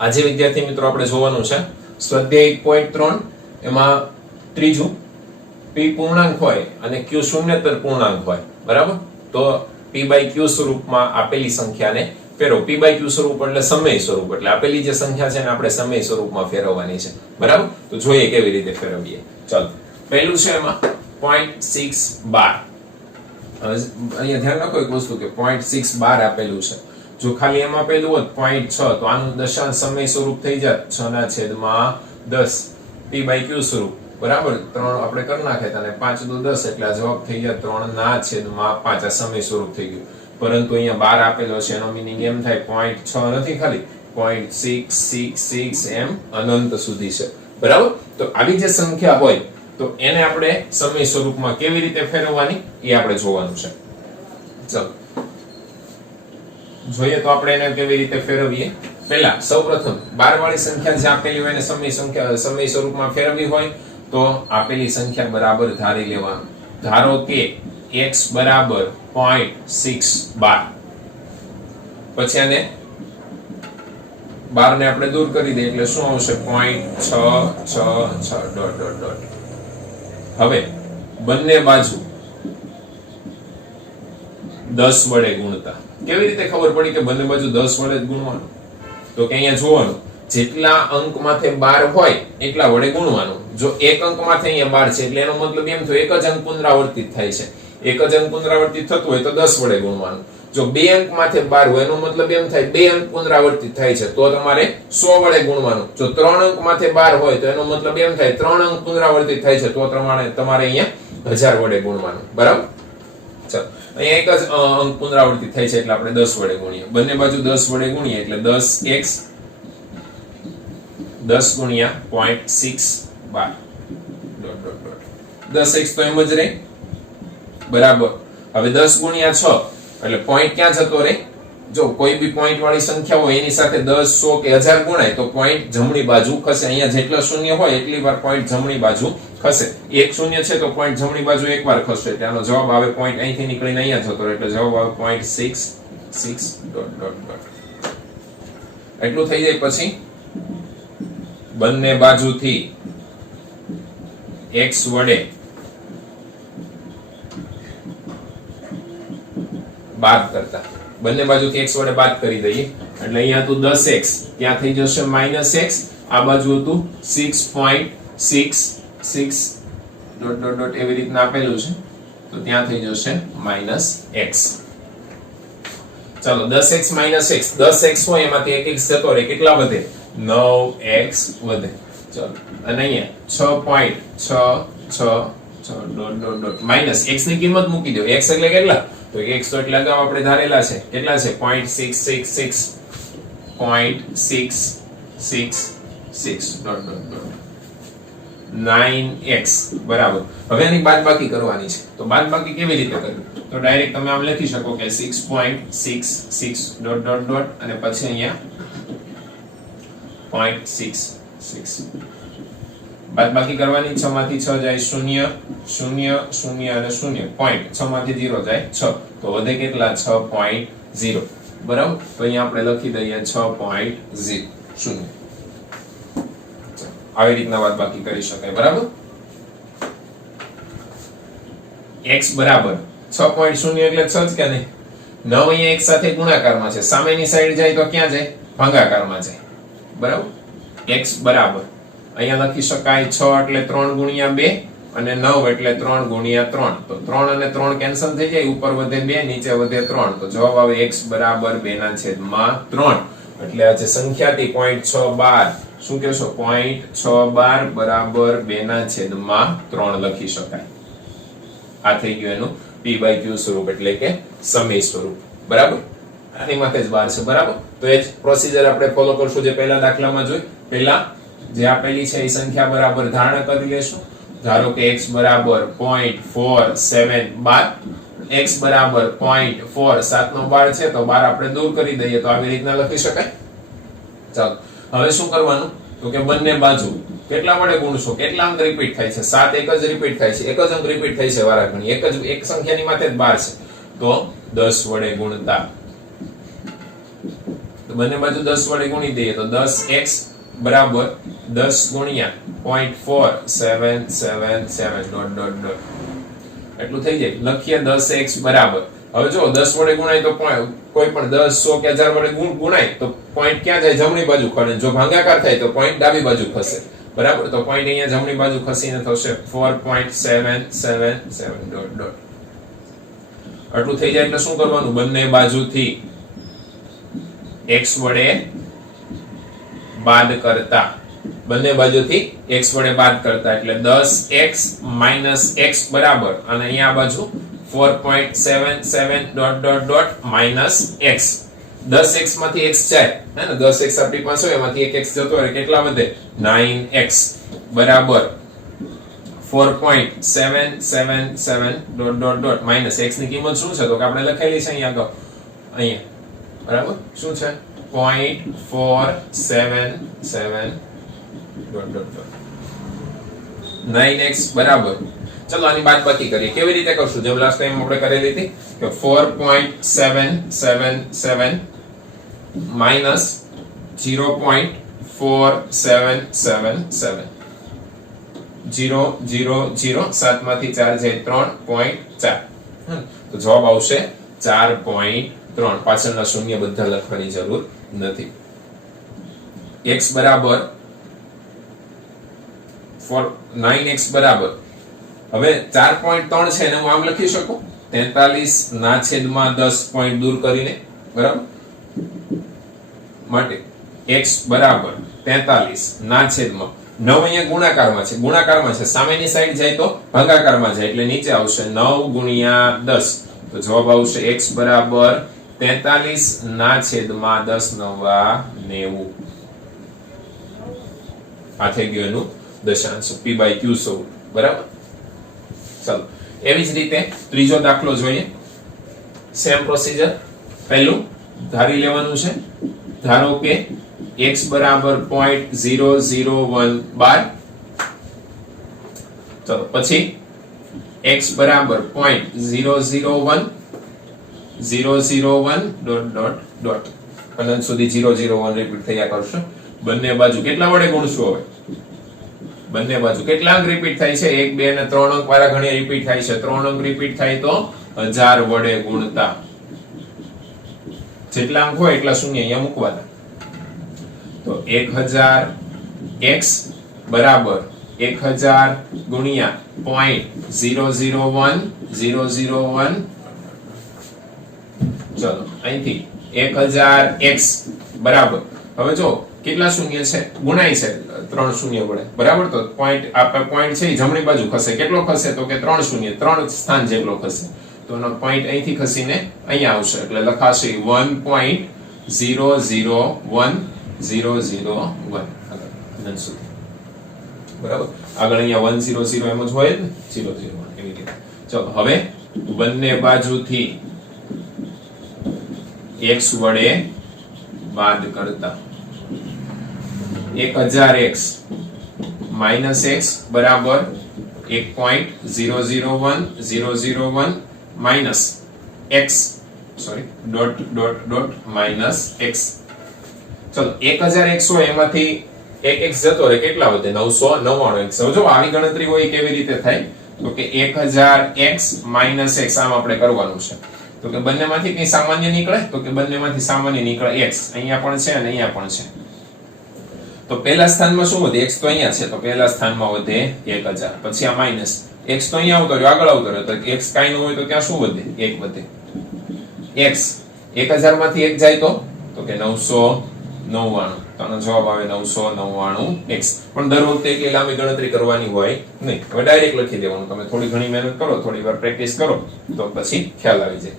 આજે વિદ્યાર્થી મિત્રો આપણે જોવાનું છે સ્વાધ્યાય 1.3 એમાં ત્રીજું p પૂર્ણાંક હોય અને q શૂન્યતર પૂર્ણાંક હોય બરાબર તો p/q સ્વરૂપમાં આપેલી સંખ્યાને ફેરવો p/q સ્વરૂપ એટલે સમય સ્વરૂપ એટલે આપેલી જે સંખ્યા છે ને આપણે સમય સ્વરૂપમાં ફેરવવાની છે બરાબર તો જોઈએ કેવી રીતે ફેરવીએ ચાલો પહેલું છે એમાં 0.612 અહીંયા ધ્યાન રાખો એક વસ્તુ કે 0.612 આપેલું છે જો ખાલી એમાં આપેલું હોત 0.6 તો આનું દશાંશ સમય સ્વરૂપ થઈ જાત 6/10 p/q સ્વરૂપ બરાબર 3 આપણે કરી નાખે અને 5 × 10 એટલે આ જવાબ થઈ જાય 3/5 આ સમય સ્વરૂપ થઈ ગયું પરંતુ અહીંયા 12 આપેલો છે એનો મીનિંગ એમ થાય 0.6 નથી ખાલી 0.666 એમ અનંત સુધી છે બરાબર તો આવી જે સંખ્યા હોય તો એને આપણે સમય સ્વરૂપમાં કેવી રીતે ફેરવવાની એ આપણે જોવાનું છે ચાલો જોઈએ તો આપણે એને કેવી રીતે ફેરવીએ પહેલા સૌપ્રથમ 12 વાળી સંખ્યા જે આપેલી હોય એને સમય સ્વરૂપમાં ફેરવવી હોય તો આપેલી સંખ્યા બરાબર ધારી લેવાનું ધારો કે x બરાબર 0.612 પછી આને 12 ને આપણે દૂર કરી દઈએ એટલે શું આવશે 0.666 ... હવે બંને બાજુ 10 વડે ગુણતા કેવી રીતે ખબર પડી કે બંને બાજુ 10 વડે જ ગુણવાનું તો કે અહીંયા જોવાનું જેટલા અંકમાંથી 12 હોય એટલા વડે ગુણવાનું જો એક અંકમાંથી અહીંયા 12 છે એટલે એનો મતલબ એમ થયો એક જ અંક પુનરાવર્તિત થાય છે એક જ અંક પુનરાવર્તિત થતું હોય તો 10 વડે ગુણવાનું જો બે અંકમાંથી 12 હોય એનો મતલબ એમ થાય બે અંક પુનરાવર્તિત થાય છે તો તમારે 100 વડે ગુણવાનું જો ત્રણ અંકમાંથી 12 હોય તો એનો મતલબ એમ થાય ત્રણ અંક પુનરાવર્તિત થાય છે તો તમારે અહીંયા 1000 વડે ગુણવાનું બરાબર ચાલો અહીંયા એક જ અંક પુનરાવર્તિત થાય છે એટલે આપણે 10 વડે ગુણીએ બંને બાજુ 10 વડે ગુણીએ એટલે 10x 10 ગુણ્યા 0.612 10x તો એમ જ રહે બરાબર હવે 10 ગુણ્યા 6 એટલે પોઈન્ટ ક્યાં જતો રહે જો કોઈ બી પોઈન્ટ વાળી સંખ્યા હોય એની સાથે 10 100 કે 1000 ગુણાય તો પોઈન્ટ જમણી બાજુ ખસે અહીંયા જેટલા શૂન્ય હોય એટલી વાર પોઈન્ટ જમણી બાજુ ખસે એક શૂન્ય છે તો પોઈન્ટ જમણી બાજુ એકવાર ખસશે એટલે આનો જવાબ આવે પોઈન્ટ અહીંથી નીકળીને અહીંયા જતો રહે એટલે જવાબ આવે 0.66 એટલું થઈ જાય પછી બંને બાજુથી x વડે બાદ કરતા બંને બાજુથી x વડે બાદ કરી દઈએ એટલે અહીંયા હતું 10x ત્યાં થઈ જશે -x આ બાજુ હતું 6.66 ... એવી રીતના આપેલું છે તો ત્યાં થઈ જશે -x ચાલો 10x -x 10x હોય એમાંથી 1x જતો રહે કેટલા વધે 9x વધે ચાલો અને અહીંયા 6.666 માઈનસ x ની કિંમત મૂકી દો x એટલે કેટલા તો x તો એટલે અગાઉ આપણે ધારેલા છે કેટલા છે 0.666 ... 9x બરાબર હવે એની બાદબાકી કરવાની છે તો બાદબાકી કેવી રીતે કરવી તો ડાયરેક્ટ તમે આમ લખી શકો કે 6.66 ... અને પછી અહીંયા 0.66 બાદબાકી કરવાની 6 માંથી 6 જાય 0 0 0 અને 0 પોઈન્ટ 6 માંથી 0 જાય 6 તો વધે કેટલા 6.0 બરાબર તો અહીંયા આપણે લખી દઈએ 6.0 આવી રીતના બાદબાકી કરી શકાય બરાબર x બરાબર 6.0 એટલે 6 જ કે નહીં 9 અહીંયા એક સાથે ગુણાકારમાં છે સામેની સાઈડ જાય તો ક્યાં જાય ભાગાકારમાં જાય બરાબર x બરાબર અહીંયા લખી શકાય 6 એટલે 3 ગુણ્યા 2 અને 9 એટલે 3 ગુણ્યા 3 તો 3 અને 3 કેન્સલ થઈ જાય ઉપર વધે 2 નીચે વધે 3 તો જવાબ આવે x બરાબર 2/3 એટલે આ જે સંખ્યા હતી 0.612 શું કહેશો 0.612 બરાબર 2/3 લખી શકાય આ થઈ ગયું એનું p/q સ્વરૂપ એટલે કે સમય સ્વરૂપ બરાબર આની માટે જ 12 છે બરાબર તો એ જ પ્રોસીજર આપણે ફોલો કરશું જે પહેલા દાખલામાં જોઈ પહેલા જે આપેલી છે એ સંખ્યા બરાબર ધારણ કરી લેશું ધારો કે x બરાબર 0.472 x બરાબર 0.4 7 નો 12 છે તો 12 આપણે દૂર કરી દઈએ તો આવી રીતના લખી શકાય ચાલો હવે શું કરવાનું તો કે બંને બાજુ કેટલા વડે ગુણશો કેટલા અંક રિપીટ થાય છે 7 એક જ રિપીટ થાય છે એક જ અંક રિપીટ થાય છે વારાઘડી એક સંખ્યાની માથે જ 12 છે તો 10 વડે ગુણતા તો બંને બાજુ 10 વડે ગુણી દઈએ તો 10x બરાબર 10 ગુણ્યા 0.4777 ડોટ ડોટ ડોટ એટલું થઈ જાય. લખીએ 10x બરાબર, હવે જો 10 વડે ગુણાય તો કોઈ પણ 10 100 કે 1000 વડે ગુણાય તો પોઈન્ટ ક્યાં જાય? જમણી બાજુ ખસે. જો ભાગાકાર થાય તો પોઈન્ટ ડાબી બાજુ ખસે. બરાબર, તો પોઈન્ટ અહીંયા જમણી બાજુ ખસીને થશે 4.777 ડોટ ડોટ. આટલું થઈ જાય એટલે શું કરવાનું? બંને બાજુથી x વડે બાદ કરતા, બંને બાજુથી x વડે બાદ કરતા એટલે 10x - x બરાબર, અને અહીંયા બાજુ 4.77 dot dot dot minus x. 10x માંથી x જાય હે ને, 10x આપણી પાસે હોય એમાંથી એક x જતો રહે, કેટલા વધે? 9x બરાબર 4.777 dot dot dot minus x ની કિંમત શું છે? તો કે આપણે લખેલી છે અહીંયા બરાબર, શું છે? 0.477 ડોટ ડોટ ડોટ 9x બરાબર. ચલો આની બાદબાકી કરીએ. કેવી રીતે કરશું? જેમ લાસ્ટ ટાઈમ આપણે કરેલી હતી કે 4.777 માઈનસ 0.4777 0 0 0 7 માંથી 4 જાય 3.4, તો જવાબ આવશે 4.3. પાછળના શૂન્ય બધા લખવાની જરૂર નથી. x બરાબર 9x બરાબર, હવે 4.3 છે એને હું આમ લખી શકું 43 ના છેદમાં 10 પોઈન્ટ દૂર કરીને, બરાબર, માટે x બરાબર 43 ના છેદમાં 9 અહીંયા ગુણાકારમાં છે, સામેની સાઈડ જાય તો ભાગાકારમાં જાય એટલે નીચે આવશે 9 ગુણ્યા 10, તો જવાબ આવશે x બરાબર 43 ના છેદમાં 10 9 90. આ થઈ ગયું એનું દશાંશ p/q સ્વરૂપ. બરાબર, ચાલો એવી જ રીતે ત્રીજો દાખલો જોઈએ. Same procedure. પહેલું ધારી લેવાનું છે, ધારો કે x બરાબર 0.001 ચલો પછી x બરાબર 0.001 ડોટ ડોટ ડોટ અનંત સુધી 001 રિપીટ થયા કરશે. બંને બાજુ કેટલા વડે ગુણશું? હવે બંને બાજુ કેટલા અંક રિપીટ થાય છે? 1 2 અને 3 અંક વાળા ઘણી રિપીટ થાય છે. 3 અંક રિપીટ થાય તો 1000 વડે ગુણતા જેટલા અંક હોય એટલા શૂન્ય અહીંયા મૂકવાના. તો 1000x બરાબર 1000 ગુણ્યા 0.001 ચલો અહીંથી 1000x બરાબર, હવે જો કેટલા શૂન્ય છે? ગુણાય છે 3 શૂન્ય વડે, બરાબર, તો પોઈન્ટ આપણે પોઈન્ટ છે જમણી બાજુ ખસે. કેટલો ખસે? તો કે 3 શૂન્ય 3 સ્થાન જેટલો ખસે. તો એનો પોઈન્ટ અહીંથી ખસીને અહીંયા આવશે એટલે લખાશે 1.001 બરાબર. આગળ અહીંયા 100 એમ જ હોય ને, 001 એવી રીતે. ચલો હવે બંને બાજુથી x વડે બાદ કરતા 1000x માઈનસ x બરાબર 1.001 minus x dot dot dot minus x. ચલો 1000x હોય એમાંથી એક x જતો રહે, કેટલા વધે? 999x. હવે જો આવી ગણતરી હોય કેવી રીતે થાય? તો કે 1000x માઈનસ x આમ આપણે કરવાનું છે. તો કે બંનેમાંથી કઈ સામાન્ય નીકળે? તો કે બંનેમાંથી સામાન્ય નીકળે x. અહીંયા પણ છે અને અહીંયા પણ છે. તો પહેલા સ્થાનમાં શું વધે? x તો અહીંયા છે, તો પહેલા સ્થાનમાં વધે 1000. પછી આ માઈનસ x તો અહીંયા આવતો રહ્યો, આગળ આવતો રહ્યો, તો x કાઈ ન હોય તો ત્યાં શું વધે? 1 વધે. x 1000 માંથી 1 જાય તો કે 999. તો આનો જવાબ આવે 999x. પણ દર વખતે એટલી લાંબી ગણતરી કરવાની હોય નહીં. હવે ડાયરેક્ટ લખી દેવાનું. તમે થોડી ઘણી મહેનત કરો, થોડી વાર પ્રેક્ટિસ કરો તો પછી ખ્યાલ આવી જાય.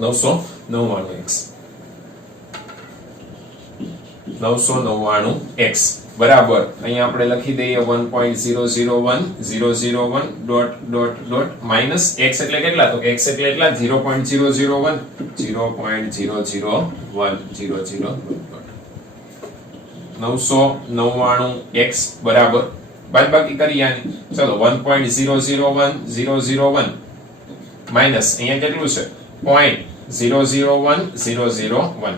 999x 999x બરાબર અહીંયા આપણે લખી દઈએ 1.001 dot dot dot minus x એટલે કેટલા? તો કે x એટલે એટલા 0.001 999x બરાબર બાદબાકી કરીએ આની. ચલો 1.001 માઈનસ અહીંયા કેટલું છે? 0.001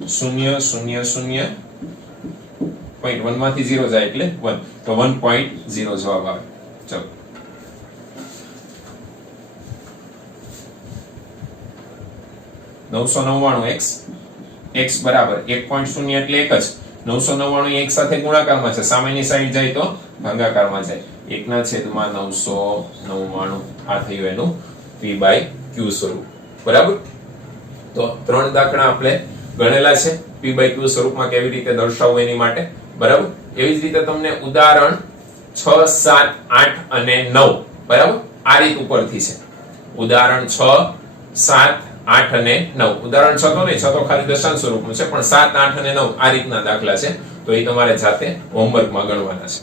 0 0 0 0.1 માંથી 0 જાય એટલે 1, તો 1.0 જવાબ આવે. ચલો x બરાબર 1.0 એટલે એક જ. 999 એક સાથે ગુણાકારમાં છે, સામેની સાઈડ જાય તો ભાગાકારમાં જાય. 1/999 આ થયું એનું p/q સ્વરૂપ. બરાબર, તો 3 દાખલા આપણે ગણેલા છે p/q સ્વરૂપમાં કેવી રીતે દર્શાવવું એની માટે. બરાબર, એવી જ રીતે તમને ઉદાહરણ 6, 7, 8 અને 9 બરાબર આ રીત ઉપરથી છે. ઉદાહરણ 6, 7, 8 અને 9. ઉદાહરણ 6 તો નહીં, 6 તો ખાલી દશાંશ સ્વરૂપનું છે, પણ 7, 8 અને 9 આ રીતના દાખલા છે, તો એ તમારે જાતે હોમવર્કમાં ગણવાના છે.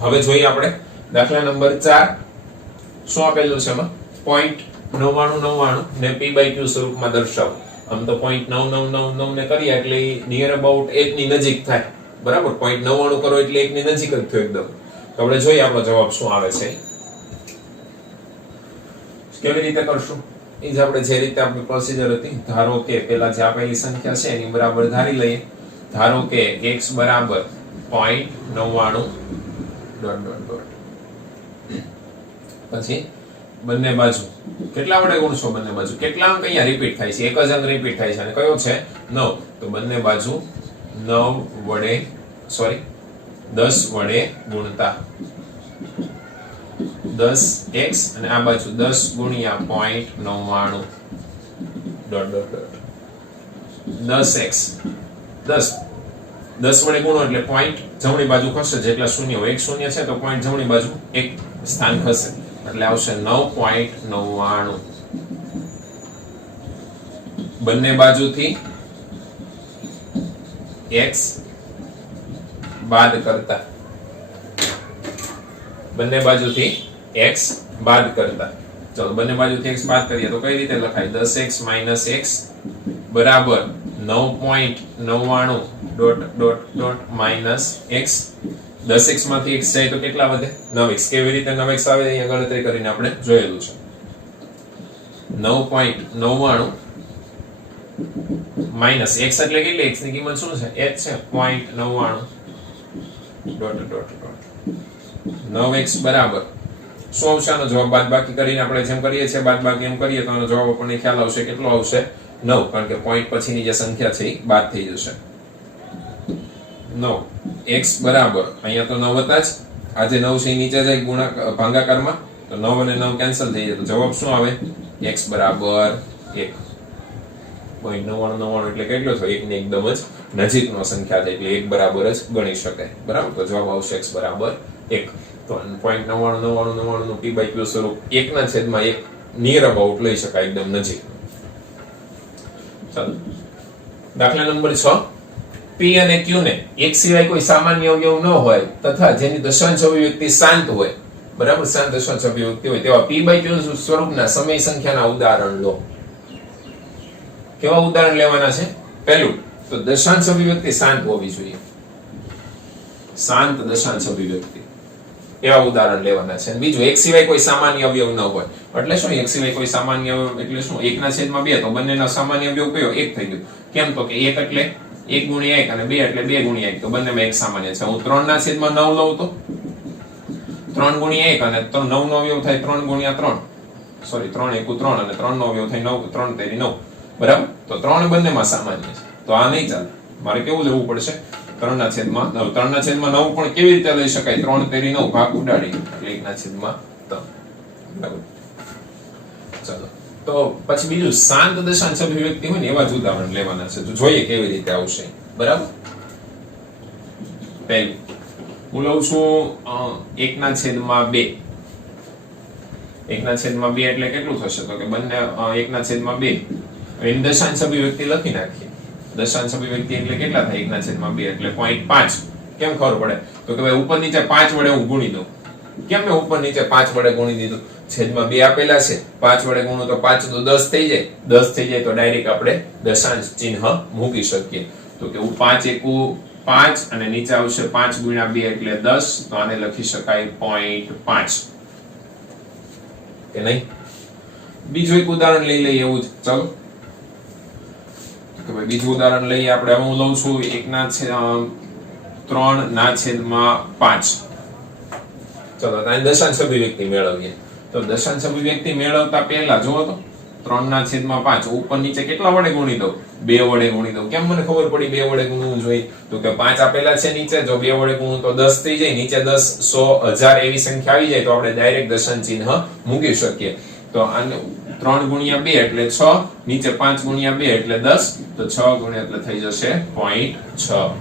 હવે જોઈએ આપણે દાખલા નંબર 4. શું આપેલું છે એમાં? 0.9999 ને p/q સ્વરૂપમાં દર્શાવો. આમ તો 0.9999 ને કરીએ એટલે નિયર અબાઉટ 1 ની નજીક થાય. બરાબર, 0.99 કરો એટલે 1 ની નજીક જ થયો એકદમ. તો આપણે જોઈએ આપણો જવાબ શું આવે છે. કેવી રીતે કરશું એ જ આપણે જે રીતે આપણી પ્રોસિજર હતી. ધારો કે પેલા જે આપેલી સંખ્યા છે એની બરાબર ધારી લઈએ. ધારો કે x બરાબર 0.99 પછી બંને બાજુ કેટલા વડે ગુણશો? બંને બાજુ કેટલા અંક અહીંયા રિપીટ થાય છે? એક જ અંક રિપીટ થાય છે અને કયો છે? 9. તો બંને બાજુ 10 વડે ગુણતા 10x અને આ બાજુ 10 ગુણ્યા 0.99 10x 10 વડે ગુણો એટલે પોઈન્ટ જમણી બાજુ ખસે, જેટલા શૂન્ય હોય. એક શૂન્ય છે તો પોઈન્ટ જમણી બાજુ એક સ્થાન ખસે એટલે આવશે 9.99. બંને બાજુથી x બાદ કરતા ચલો બંને બાજુથી x બાદ કરીએ તો કઈ રીતે લખાય? 10x - x બરાબર 9.99 - x. 10x માંથી x જાય તો કેટલા વધે? 9x. કેવી રીતે 9x આવે અહીંયા ગણતરી કરીને આપણે જોયેલું છે. 9.99 માઈનસ x એટલે કેટલી? x ની કિંમત શું છે? h છે 0.99 9x બરાબર શું આવશે? આનો જવાબ બાદબાકી કરીને આપણે જેમ કરીએ છીએ બાદબાકી એમ કરીએ તો આનો જવાબ આપણને ખ્યાલ આવશે. કેટલો આવશે? 9, કારણ કે પોઈન્ટ પછીની જે સંખ્યા છે એ બાદ થઈ જશે. 9 x બરાબર અહીંયા તો 9 હતા જ, આ જે 9 છે એ નીચે જાય ભાગાકારમાં, તો 9 અને 9 કેન્સલ થઈ જાય. તો જવાબ શું આવે? x બરાબર 1. 0.99 એટલે કેટલો છે? 1 ની એકદમ જ નજીકનો સંખ્યા છે એટલે 1 બરાબર જ ગણી શકાય. બરાબર, તો જવાબ આવશે x બરાબર 1. તો 0.9999 નું p/q સ્વરૂપ 1/1 નિયર અબાઉટ લઈ શકાય, એકદમ નજીક. ચાલો દાખલા નંબર 6. p અને q ને એક સિવાય કોઈ સામાન્ય અવયવ ન હોય તથા જેની દશાંશ અભિવ્યક્તિ શાંત હોય, બરાબર, શાંત દશાંશ અભિવ્યક્તિ હોય તેવા p/q સ્વરૂપના સમય સંખ્યાના ઉદાહરણ લો. કેવા ઉદાહરણ લેવાના છે? પહેલું તો દશાંશ અભિવ્યક્તિ શાંત હોવી જોઈએ. શાંત દશાંશ અભિવ્યક્તિ એવા ઉદાહરણ લેવાના છે. અને બીજું, એક સિવાય કોઈ સામાન્ય અવયવ ન હોય. એટલે શું? એક સિવાય કોઈ સામાન્ય અવયવ એટલે શું? 1/2 તો બંનેનો સામાન્ય અવયવ કયો? 1 થઈ ગયો. કેમ? તો કે 1 એટલે 1 ગુણ્યા 1 અને 2 એટલે 2 ગુણ્યા 1, તો બંનેમાં એક સામાન્ય છે. હું 3/9 લઉં તો 3 ગુણ્યા 1 અને 9 નો અવયવ થાય 3 ગુણ્યા 3, સોરી 3 × 1 3 અને 3 નો અવયવ થાય 9, 3 તેરી 9. બરાબર, તો 3 બંનેમાં સામાન્ય છે. તો આ નહીં ચાલે, મારે કેવું લેવું પડશે? 3/9. 3/9 પણ કેવી રીતે લઈ શકાય? 3 તેરી 9 ભાગ ઉડાડી એટલે 1/3. બરાબર, ચાલો તો પછી બીજું, શાંત દશાંશ અભિવ્યક્તિ હોય ને એવા જ ઉદાહરણ લેવાના છે. તો જોઈએ કેવી રીતે આવશે. બરાબર, પહેલું હું લઉં છું 1/2. 1/2 એટલે કેટલું થશે? તો કે બંને 1/2 એની દશાંશ અભિવ્યક્તિ લખી નાખીએ. દશાંશ અભિવ્યક્તિ એટલે કેટલા થાય? 1/2 એટલે 0.5. કેમ ખબર પડે? તો કે ભાઈ ઉપર નીચે 5 વડે હું ગુણી દઉં. કેમ મેં ઉપર નીચે 5 વડે ગુણી દીધું? છેદમાં 2 આપેલા છે, 5 વડે ગુણો તો 5 તો 10 થઈ જાય. 10 થઈ જાય તો ડાયરેક્ટ આપણે દશાંશ ચિહ્ન મૂકી શકીએ. તો કે 5 × 5 અને નીચે આવશે 5 × 2 એટલે 10, તો આને લખી શકાય 0.5 કે નહીં? બીજું એક ઉદાહરણ લઈ લઈએ એવું જ. ચલો કે ભાઈ બીજું ઉદાહરણ લઈએ આપણે. હવે હું લઉં છું 1/3/5. ચલો ત્યાં દશાંશ અભિવ્યક્તિ મેળવીએ. તો દશાંશ અભિવ્યક્તિ મેળવતા પહેલા જુઓ તો 3/5 ઉપર નીચે કેટલા વડે ગુણી દઉં? 2 વડે ગુણી દઉં. કેમ મને ખબર પડી 2 વડે ગુણવું જોઈએ? તો કે 5 આપેલા છે નીચે, જો 2 વડે ગુણું તો 10 થઈ જાય. નીચે 10, 100, 1000 એવી સંખ્યા આવી જાય તો આપણે ડાયરેક્ટ દશાંશ ચિહ્ન મૂકી શકીએ. તો આને 3 ગુણ્યા 2 એટલે 6, નીચે 5 ગુણ્યા 2 એટલે 10, તો 6 ગુણ્યા એટલે થઈ જશે 0.6.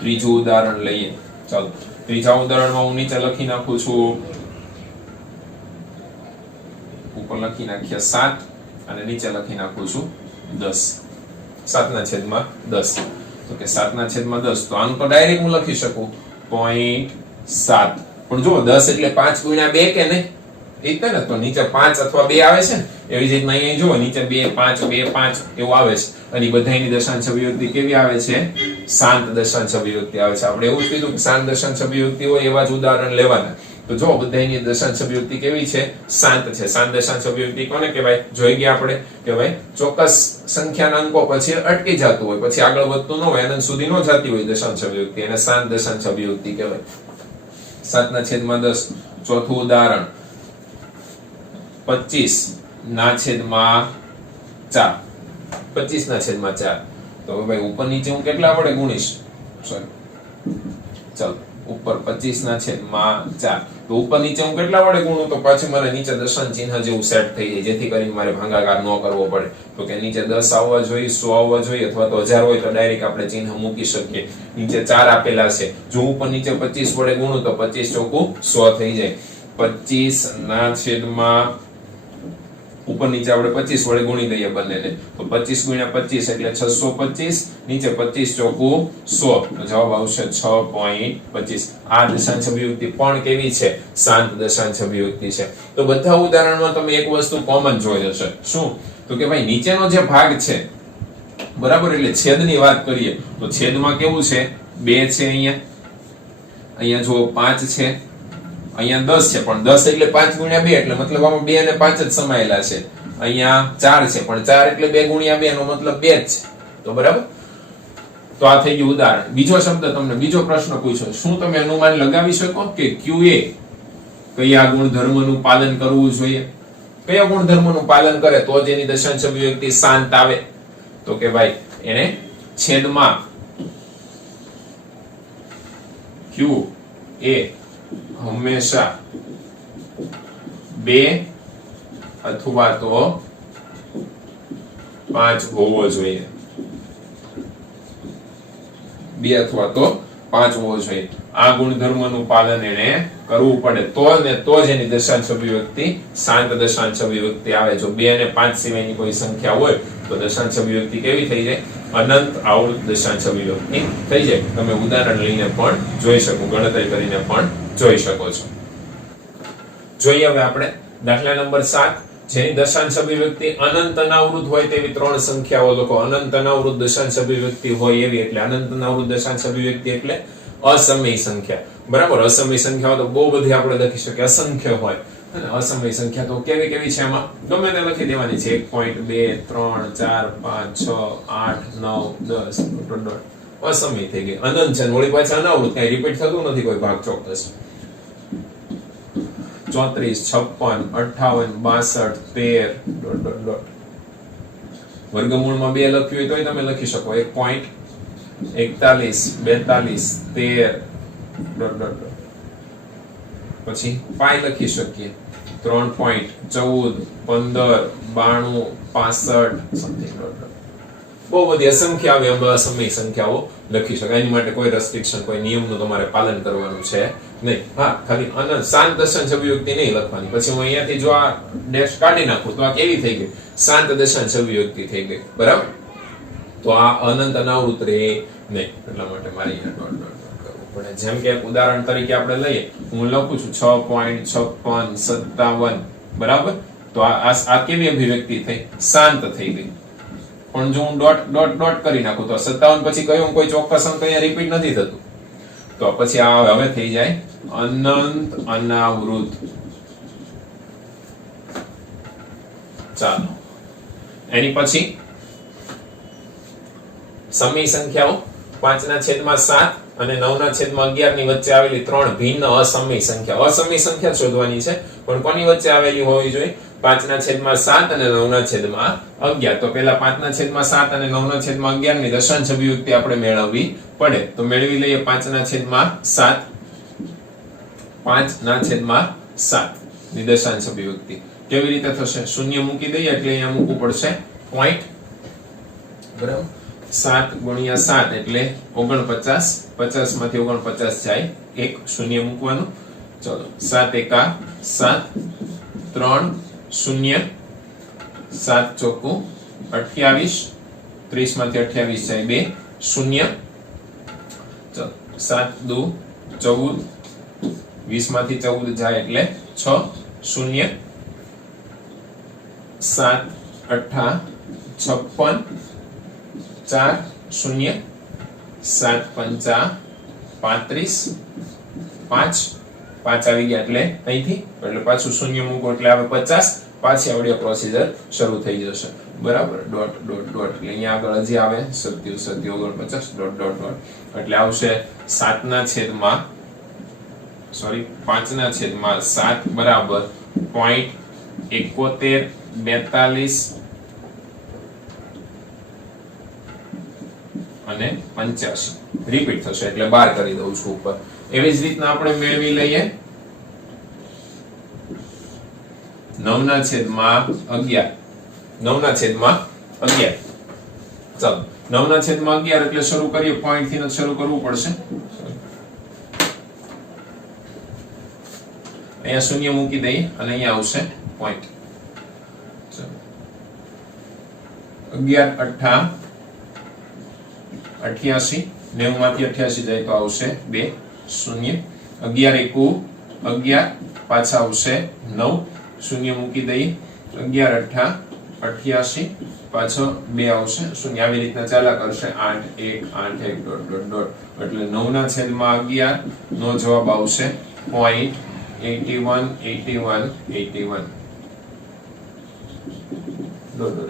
ત્રીજું ઉદાહરણ લઈએ. ચાલો ત્રીજા ઉદાહરણમાં હું નીચે લખી નાખું છું, ઉપર લખી નાખ્યા 7 અને નીચે લખી નાખું છું 10. 7/10. તો કે 7/10. તો આનું તો ડાયરેક્ટ હું લખી શકું 0.7. પણ જો 10 એટલે 5 ગુણ્યા 2 કે નહીં? એક ને, તો નીચે 5 અથવા 2 આવે છે ને, એવી જ રીતના અહીંયા જુઓ નીચે 2 5 2 5 એવું આવે છે. અને બધાની દશાંશ અભિવ્યક્તિ કેવી આવે છે? શાંત દશાંશ અભિવ્યક્તિ આવે છે. આપણે એવું જ કીધું કે શાંત દશાંશ અભિવ્યક્તિ હોય એવા જ ઉદાહરણ લેવાના. તો જો બધાની દશાંશ અભિવ્યક્તિ કેવી છે? શાંત છે. શાંત દશાંશ અભિવ્યક્તિ કોને કહેવાય? જોઈ ગયા આપણે કે ભાઈ ચોક્કસ સંખ્યાના અંકો પછી અટકી જતું હોય, પછી આગળ વધતું ન હોય, અનંત સુધી ન જતી હોય દશાંશ અભિવ્યક્તિ, એને શાંત દશાંશ અભિવ્યક્તિ કહેવાય. 7/10. ચોથું ઉદાહરણ 25/4. 25/4. તો ભાઈ ઉપર નીચે હું કેટલા વડે ગુણીશ? સોરી, ચાલો ઉપર 25/4. તો ઉપર નીચે હું કેટલા વડે ગુણું તો પાછું મારે નીચે દશાંશ ચિહ્ન જેવું સેટ થઈ જાય, જેથી કરીને મારે ભાગાકાર ન કરવો પડે. તો કે નીચે 10 આવવા જોઈએ, 100 આવવા જોઈએ, અથવા તો 1000 હોય તો ડાયરેક્ટ આપણે ચિહ્ન મૂકી શકીએ. નીચે 4 આપેલા છે, જો ઉપર નીચે 25 વડે ગુણું તો 25 ચોકું 100 થઈ જાય. 25/, ઉપર નીચે આપણે 25 વડે ગુણી દઈએ બંનેને, તો 25 ગુણ્યા 25 એટલે 625, નીચે 25 ચોકું 100, તો જવાબ આવશે 6.25. આ દશાંશ અભિવ્યક્તિ પણ કેવી છે? શાંત દશાંશ અભિવ્યક્તિ છે. તો બધા ઉદાહરણમાં તમે એક વસ્તુ કોમન જોઈ હશે. શું? તો કે ભાઈ નીચેનો જે ભાગ છે, બરાબર, એટલે છેદની વાત કરીએ તો છેદમાં કેવું છે? 2 છે અહીંયા, અહીંયા જો 5 છે, અહીંયા 10 છે, પણ 10 એટલે 5 ગુણ્યા 2 એટલે મતલબ આમાં 2 અને 5 જ સમાયેલા છે. અહીંયા 4 છે, પણ 4 એટલે 2 ગુણ્યા 2 નો મતલબ 2 જ છે. તો બરાબર, તો આ થઈ ગયું ઉદાહરણ. બીજો શબ્દ તમને બીજો પ્રશ્ન પૂછ્યો, શું તમે અનુમાન લગાવી શકો કે QA કયા ગુણધર્મનું પાલન કરવું જોઈએ? કયા ગુણધર્મનું પાલન કરે તો જ એની દશાંશ અભિવ્યક્તિ શાંત આવે? તો કે ભાઈ એને છેદમાં QA હંમેશા 2 અથવા તો 5 હોવો જોઈએ. 2 અથવા તો 5 હોવો જોઈએ. આ ગુણધર્મનું પાલન એને કરવું પડે તો જ એની દશાંશ અભિવ્યક્તિ શાંત દશાંશ અભિવ્યક્તિ આવે. જો 2 અને 5 સિવાયની કોઈ સંખ્યા હોય તો દશાંશ અભિવ્યક્તિ કેવી થઈ જાય? અનંત આવૃત દશાંશ અભિવ્યક્તિ થઈ જાય. તમે ઉદાહરણ લઈને પણ જોઈ શકો, ગણતરી કરીને પણ જોઈ શકો છો. જોઈએ હવે આપણે દાખલા નંબર 7, જેની દશાંશ અભિવ્યક્તિ અનંત અનાવૃત હોય તેવી 3 સંખ્યાઓ લખો. અનંત અનાવૃત દશાંશ અભિવ્યક્તિ હોય એવી, એટલે અનંત અનાવૃત દશાંશ અભિવ્યક્તિ એટલે અસમય સંખ્યા. બરાબર, અસમય સંખ્યાઓ તો બહુ બધી આપણે લખી શકીએ, અસંખ્ય હોય. અને અસમય સંખ્યા તો કેવી કેવી છે? એમાં ગમે તે લખી દેવાની છે. 1.2 3 4 5 6 8 9 10 અસમય થઈ ગઈ. અનંત છે, વળી પાછા અનાવૃત, કઈ રિપીટ થતું નથી કોઈ ભાગ ચોક્કસ. 34 56 58 62 13 વર્ગમૂળમાં 2 લખ્યું હોય તોય તમે લખી શકો. 1.41 42 13 પછી પાઈ લખી શકીએ. 3.14 15 92 65 સમથિંગ. બહુ બધી અસંખ્ય આવે એમ અસમય સંખ્યાઓ લખી શકાય. એની માટે કોઈ રેસ્ટ્રિક્શન, કોઈ નિયમનું તમારે પાલન કરવાનું છે નહીં. હા, ખાલી અનંત શાંત દશાંશ અભિવ્યક્તિ નહીં લખવાની. પછી હું અહીંયાથી જો આ ડેશ કાઢી નાખું તો આ કેવી થઈ ગઈ? શાંત દશાંશ અભિવ્યક્તિ થઈ ગઈ. બરાબર, તો આ અનંત અનાવૃત રહે નહીં. એટલા માટે મારે અહીંયા ડોટ કરવું પડે. જેમ કે ઉદાહરણ તરીકે આપણે લઈએ, હું લખું છું 6.5657. બરાબર, તો આ કેવી અભિવ્યક્તિ થઈ? શાંત થઈ ગઈ. પણ જો હું ડોટ ડોટ ડોટ કરી નાખું તો 57 પછી કયું કોઈ ચોક્કસ અંક અહીંયા રિપીટ નથી થતું. તો પછી આ હવે થઈ જાય અનંત અનાવૃત. ચાલો, એની પછી સમય સંખ્યાઓ 5/7 અને 9/11 ની વચ્ચે આવેલી ત્રણ ભિન્ન અસમય સંખ્યા શોધવાની છે, પણ કોની વચ્ચે આવેલી હોવી જોઈએ? 5/7 અને 9/11. તો પેલા 5/7 અને 9/11 ની દશાંશ અભિવ્યક્તિ આપણે મેળવવી પડે. તો મેળવી લઈએ 5/7 ની દશાંશ અભિવ્યક્તિ. કેવી રીતે થશે? શૂન્ય મૂકી દઈએ એટલે અહીંયા મૂકવું પડશે પોઈન્ટ, બરાબર. 7 × 7 એટલે 49, 50 માંથી 49 જાય, એક શૂન્ય મૂકવાનું. ચલો 7 × 7, 3 0, 7 ચોકું 28, 30 માંથી 28 જાય 2 શૂન્ય. ચલો 7 દુ 14, 20 માંથી 14 જાય એટલે 6 શૂન્ય. 7 8 56, 4 શૂન્ય. 7 5 35, 5 આવી ગયા એટલે અહીંથી, એટલે પાછું શૂન્ય મૂકો એટલે આવે 50. પાછી આવડી પ્રોસીજર શરૂ થઈ જશે, બરાબર. ડોટ ડોટ ડોટ એટલે અહીંયા આગળ હજી આવે 27 27 49 ડોટ ડોટ ડોટ એટલે આવશે 5/7 બરાબર 0.7142 અને 85 રિપીટ થશે એટલે 12 કરી દઉં છું ઉપર. એવી જ રીતના આપણે મેળવી લઈએ 9/11. 9/11. ચાલો 9/11 એટલે શરૂ કરીએ, પોઈન્ટ થી શરૂ કરવું પડશે. અહીંયા શૂન્ય મૂકી દઈએ અને અહીંયા આવશે પોઈન્ટ. 11 8 88, 90 માંથી 88 જાય તો આવશે 2 શૂન્ય. 11 1 11, પાછા આવશે 9 શૂન્ય મૂકી દઈએ. 11 8 88, પાછો 2 આવશે શૂન્ય. આવી રીતના ચાલ્યા કરશે 8 1 8 1 ડોટ ડોટ ડોટ એટલે 9/11 નો જવાબ આવશે 0.81 81 81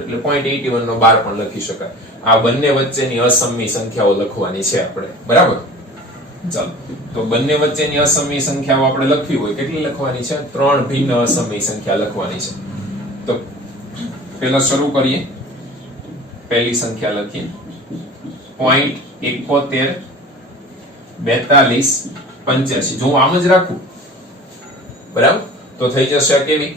એટલે 0.81 નો 12 પણ લખી શકાય. આ બંને વચ્ચેની અસમય સંખ્યાઓ લખવાની છે આપણે, બરાબર. ચાલો તો બંને વચ્ચેની અસમય સંખ્યાઓ આપણે લખવી હોય, કેટલી લખવાની છે? 3 ભિન્ન અસમય સંખ્યા લખવાની છે. તો પહેલા શરૂ કરીએ, પહેલી સંખ્યા લખીએ 0.71 42 85. જો હું આમ જ રાખું, બરાબર, તો થઈ જશે કેવી?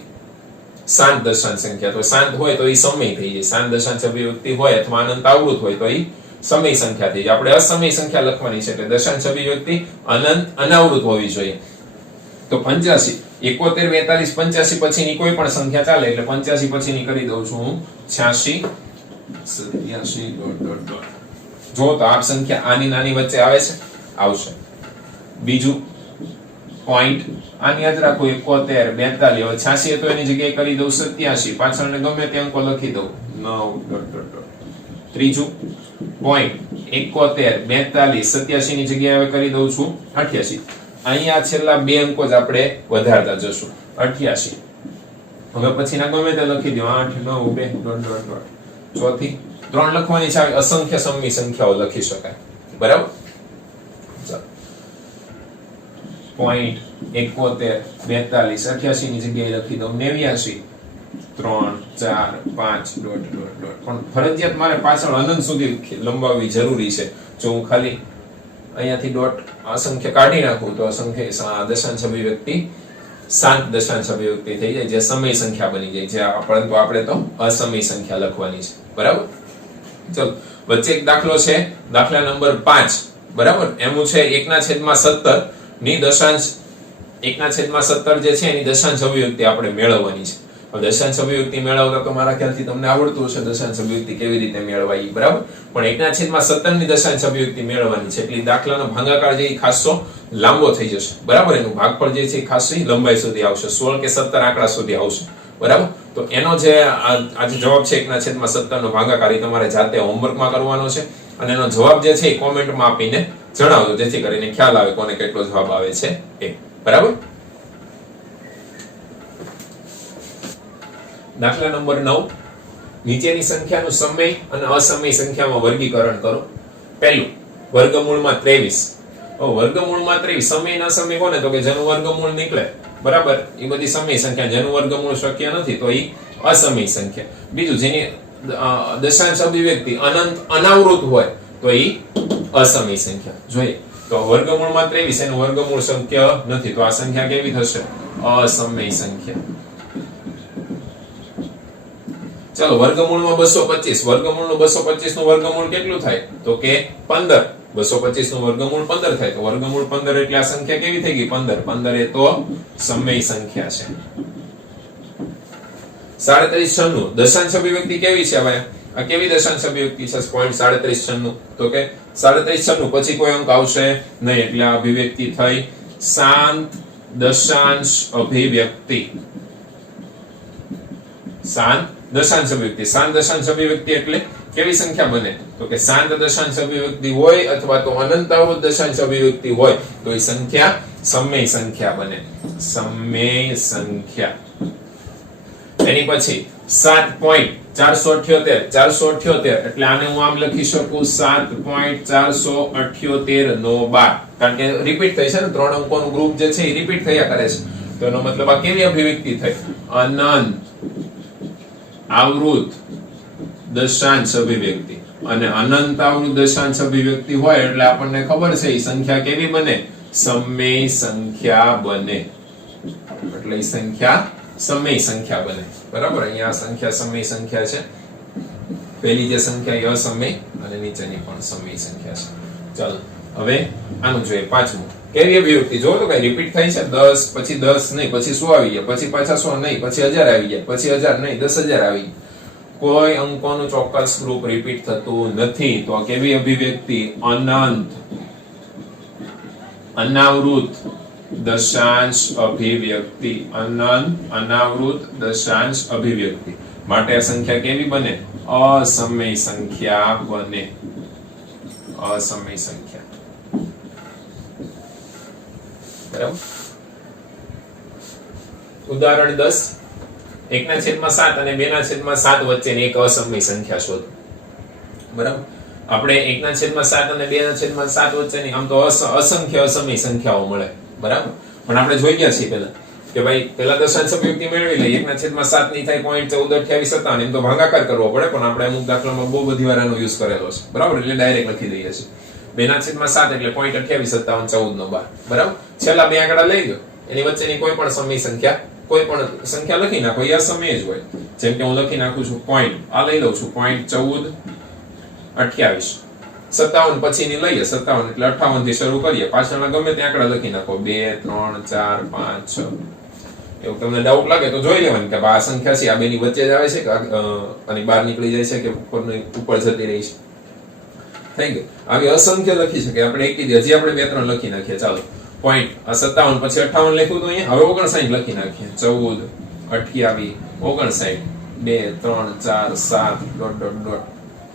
શાંત દશાંશ સંખ્યા. તો શાંત હોય તો એ સમય થઈ જાય, શાંત દશાંશ અભિવ્યક્તિ હોય અથવા અનંત આવૃત હોય તો એ સમય સંખ્યા થઈ જાય. આપણે અસમય સંખ્યા લખવાની છે એટલે દશાંશ અભિવ્યક્તિ અનંત અનાવૃત હોવી જોઈએ. તો 85 71 42 85 પછીની કોઈ પણ સંખ્યા ચાલે એટલે 85 પછીની કરી દઉં છું હું 86 87 ડોટ ડોટ ડોટ. જો તો આ સંખ્યા આની નાની વચ્ચે આવે છે, આવશે. બીજું પોઈન્ટ આની યાદ રાખો 71 42, હવે 86 તો એની જગ્યાએ કરી દઉં 87, પાછળને ગમે તે અંકો લખી દઉં 9 ડોટ ડોટ ડોટ. ત્રીજું પોઈન્ટ 71 42 87 ની જગ્યાએ હવે કરી દઉં છું 88. અહીંયા છેલ્લા બે અંકો જ આપણે વધારતા જશું 88. હવે પછીના ગમે તે લખી દો 8 9 2 ડોટ ડોટ ડોટ. ચોથી 3 લખવાની છે, અસંખ્ય સમય સંખ્યાઓ લખી શકાય, બરાબર. ચાલો પોઈન્ટ 71 42 88 ની જગ્યાએ લખી દઉં 89 3 4 5 ડોટ ડોટ ડોટ. પણ ફરજિયાત મારે પાછળ અનંત સુધી લંબાવવી જરૂરી છે. જો હું ખાલી અહીંયાથી ડોટ અસંખ્ય કાઢી નાખું તો અસંખ્ય દશાંશ અભિવ્યક્તિ શાંત દશાંશ અભિવ્યક્તિ થઈ જાય, જે સમય સંખ્યા બની જાય છે. પરંતુ આપણે તો અસમય સંખ્યા લખવાની છે, બરાબર. ચલો વચ્ચે એક દાખલો છે, દાખલા નંબર 5, બરાબર. એનું છે 1/17 ની દશાંશ 1/17 જે છે એની દશાંશ અભિવ્યક્તિ આપણે મેળવવાની છે. દશાંશ અભિવ્યક્તિ મેળવતા તો મારા ખ્યાલથી તમને આવડતું હશે દશાંશ અભિવ્યક્તિ કેવી રીતે મેળવાય, બરાબર. પણ 1/17 ની દશાંશ અભિવ્યક્તિ મેળવવાની છે એટલે દાખલાનો ભાગાકાર જે ખાસો લાંબો થઈ જશે, બરાબર. એનું ભાગફળ જે છે ખાસી લંબાઈ સુધી આવશે, 16 કે 17 આંકડા સુધી આવશે, બરાબર. તો એનો જે આજે જવાબ છે 1/17 નો ભાગાકાર એ તમારે જાતે હોમવર્કમાં કરવાનો છે અને એનો જવાબ જે છે એ કોમેન્ટમાં આપીને જણાવજો, જેથી કરીને ખ્યાલ આવે કોને કેટલો જવાબ આવે છે એ, બરાબર. દાખલા નંબર 9, નીચેની સંખ્યાનું સમય અને અસમય સંખ્યામાં વર્ગીકરણ કરો. પહેલું વર્ગમૂળમાં 23. વર્ગમૂળમાં 23 સમય ના સમય કોને તો કે જેનું વર્ગમૂળ નીકળે, બરાબર, એ બધી સમય સંખ્યા. જેનું વર્ગમૂળ શક્ય નથી તો એ અસમય સંખ્યા. બીજું જેની દશાંશ અભિવ્યક્તિ અનંત અનાવૃત હોય તો એ અસમય સંખ્યા. જોઈએ તો વર્ગમૂળમાં 23 એનું વર્ગમૂળ શક્ય નથી તો આ સંખ્યા કેવી થશે? અસમય સંખ્યા. ચાલો વર્ગમૂળમાં 225. વર્ગમૂળનું 225 નું વર્ગમૂળ કેટલું થાય તો કે 15. 225 નું વર્ગમૂળ 15 થાય તો વર્ગમૂળ 15 એટલે આ સંખ્યા કેવી થઈ ગઈ? 15. 15 એ તો સમય સંખ્યા છે. 3796 દશાંશ અભિવ્યક્તિ કેવી છે ભાઈ? આ કેવી દશાંશ અભિવ્યક્તિ છે? 0.3796 તો કે 3796 પછી કોઈ અંક આવશે નહીં એટલે આ અભિવ્યક્તિ થઈ શાંત દશાંશ અભિવ્યક્તિ. શાંત દશાંશ અભિવ્યક્તિ. શાંત દશાંશ અભિવ્યક્તિ એટલે કેવી સંખ્યા બને તો કે શાંત દશાંશ અભિવ્યક્તિ હોય અથવા તો અનંતાવૃત દશાંશ અભિવ્યક્તિ હોય તો એ સંખ્યા સમય સંખ્યા બને. સમય સંખ્યા. એની પછી 7.478 478 એટલે આને હું આમ લખી શકું 7.478 નો 12 કારણ કે રિપીટ થઈ છે ને, 3 અંકોનું ગ્રુપ જે છે એ રિપીટ થયા કરે છે તો એનો મતલબ આ કેવી અભિવ્યક્તિ થઈ? અનંત આવૃત દશાંશ અભિવ્યક્તિ. અને અનંત આવૃત દશાંશ અભિવ્યક્તિ હોય એટલે આપણને ખબર છે એ સંખ્યા કેવી બને? સમય સંખ્યા બને. એટલે એ સંખ્યા સમય સંખ્યા બને, બરાબર. અહીંયા સંખ્યા સમય સંખ્યા છે. પહેલી જે સંખ્યા એ અસમય અને નીચેની પણ સમય સંખ્યા છે. ચાલો હવે આનું જોઈએ પાંચમું. કેવી અભિવ્યક્તિ જો તો કઈ રિપીટ થાય છે? 10 પછી 10 નહીં, પછી 100 આવી ગયા, પછી પાછા 100 નહીં, પછી 1000 આવી ગયા, પછી 1000 નહીં, 10000 આવી. કોઈ અંકોનું ચોક્કસ ગ્રુપ રિપીટ થતું નથી તો આ કેવી અભિવ્યક્તિ? અનંત અનાવૃત દશાંશ અભિવ્યક્તિ. અનંત અનાવૃત દશાંશ અભિવ્યક્તિ માટે આ સંખ્યા કેવી બને? અસમય સંખ્યા બને. અસમય સંખ્યા, બરાબર. ઉદાહરણ 10 1/7 અને 2/7 વચ્ચેની એક અસમય સંખ્યા શોધો. બરાબર. આપણે 1/7 અને 2/7 વચ્ચેની આમ તો અસંખ્ય અસમય સંખ્યાઓ મળે, બરાબર. પણ આપણે જોઈ ગયા છીએ પેલા કે ભાઈ પેલા દશાંશ અભિવ્યક્તિ મેળવી લઈએ. 1/7 ની થાય 0.142857 એમ તો ભાગાકાર કરવો પડે પણ આપણે અમુક દાખલામાં બહુ બધી વાર આનો યુઝ કરેલો છે, બરાબર. એટલે ડાયરેક્ટ લખી દઈએ છીએ 2/7 એટલે 0.2857 નો 12, બરાબર. છેલ્લા બે આંકડા લઈ લો એની વચ્ચેની કોઈ પણ સમય સંખ્યા કોઈ પણ સંખ્યા લખી નાખો, એ સમય જ હોય. જેમ કે હું લખી નાખું છું પોઈન્ટ, આ લઈ લઉં છું 0.1428. 57 પછીની લઈએ 57 એટલે 58 થી શરૂ કરીએ. પાછળના ગમે તે આંકડા લખી નાખો 2 3 4 5 6. એવું તમને ડાઉટ લાગે તો જોઈ લેવાનું કે આ સંખ્યા છે આ બેની વચ્ચે જ આવે છે કે અને બહાર નીકળી જાય છે કે ઉપર જતી રહી છે. થઈ ગયું. આવી અસંખ્ય લખી શકે આપણે એક જ હજી આપણે 2 3 લખી નાખીએ. ચાલો પોઈન્ટ આ 57 પછી 58 લખ્યું તો અહીંયા હવે 59 લખી નાખીએ. 14 28 59 2 3 4 7 ...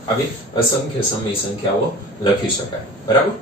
આવી અસંખ્ય સમય સંખ્યાઓ લખી શકાય, બરાબર.